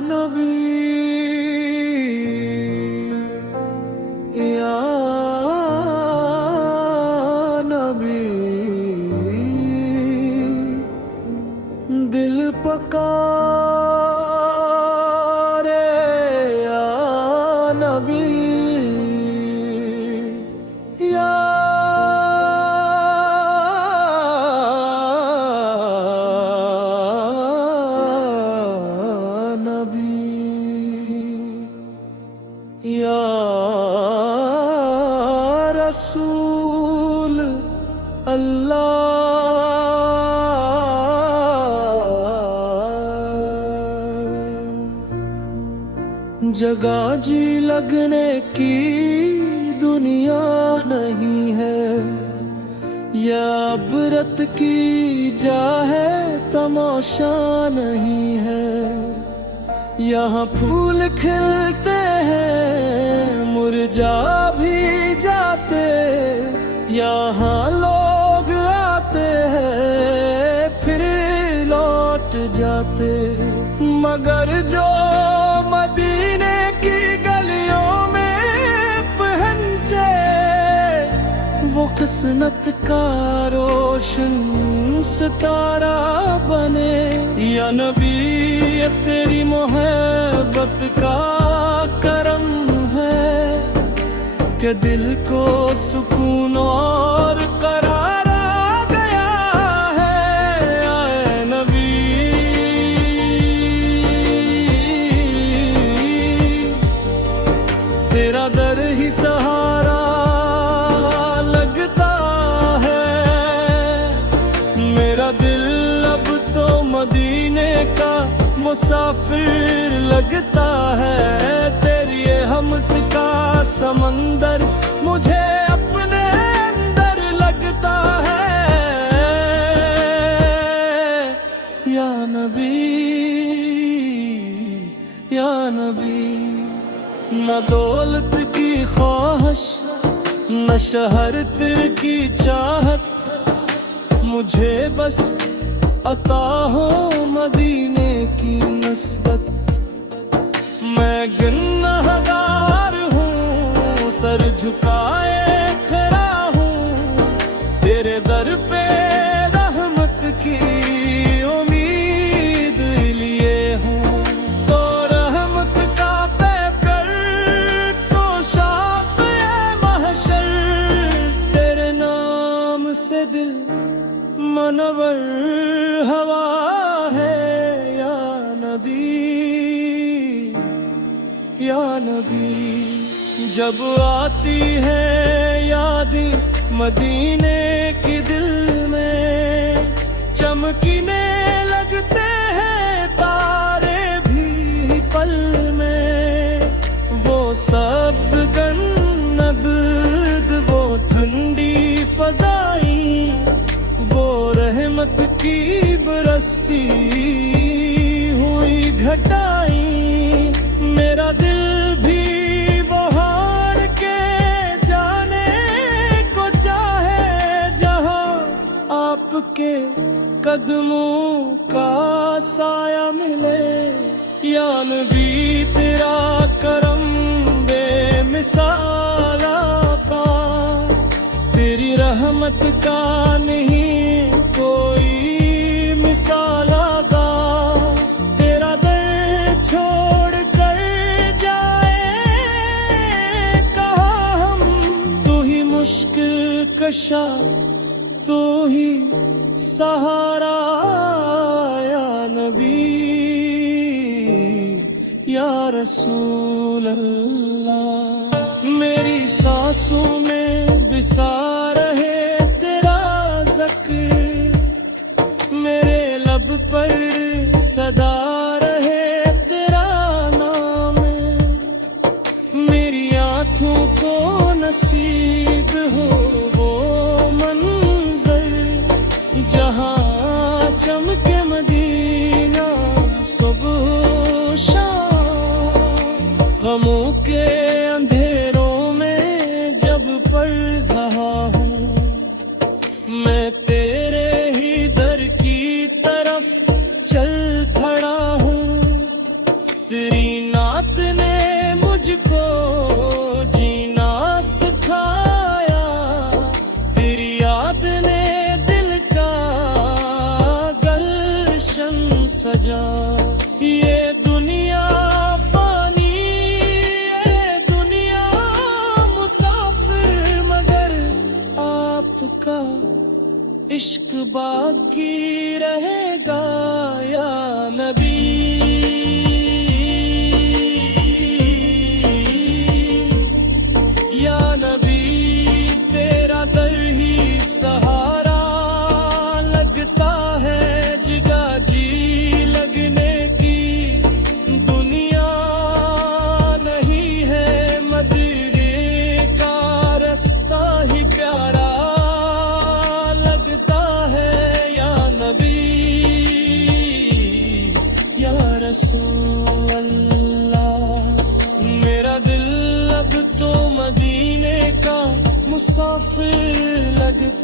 नबी या नबी, दिल पकारे या नबी या या रसूल अल्लाह। जगह जी लगने की दुनिया नहीं है, या इबरत की जा है तमाशा नहीं है। यहाँ फूल खिलते हैं मुरझा भी जाते, यहाँ लोग आते हैं फिर लौट जाते। मगर जो मदीने की गलियों में पहुंचे, वो किस्मत का रोशन सितारा बने। या नबी ये तेरी मोहब्बत का करम है कि दिल को सुकून और करार आ गया है। आए नबी तेरा दर ही सहारा लगता है। मेरा दिल अब तो मदीने का मुसाफिर लगता है। तेरी हमद का समंदर मुझे अपने अंदर लगता है। या नबी या नबी, न दौलत की ख्वाहिश न शहरत की चाहत, मुझे बस अता हो मदीने की नस्बत। मैं गुनहगार हूँ सर झुकाए खड़ा हूँ, तेरे दर पे रहमत की उम्मीद लिए हूँ। तो रहमत का पैकर तो शाफ़े महशर, तेरे नाम से दिल मनवर हवा है। या नबी या नबी, जब आती है यादें मदीने की दिल में, चमकने लगते हैं तारे भी पल में। वो सब्ज गन्नबद वो ठंडी फजाई, वो रहमत की बरसती हुई घटाई। मेरा दिल भी वो हार के जाने को चाहे, जहाँ आपके कदमों का साया मिले। या नबी तेरा करम बेमिसाल आपा, तेरी रहमत का नहीं कोई मिसाल आगा। तेरा दर छोड़ कर जाए कहाँ हम, तू ही मुश्किल कशा तू ही सहारा। या नबी या रसूल अल्लाह, मेरी सांसों में बिसा रहे तेरा ज़िक्र, मेरे लब पर सदा रहे तेरा नाम। मेरी आँखों को नसीब हो वो मंजर, जहाँ चमके मदीना सुबह शाम। गमों के अंधेरों में जब पड़ रहा हूँ, मैं तेरे ही दर की तरफ चल खड़ा हूँ। इश्क बाकी रहेगा या नबी। या नबी तेरा दर ही सहारा लगता है, जिगा जी लगने की दुनिया नहीं है, मदीने का रास्ता ही प्यारा लगता है या नबी। या रसूल अल्लाह मेरा दिल अब तो मदीने का मुसाफिर लगता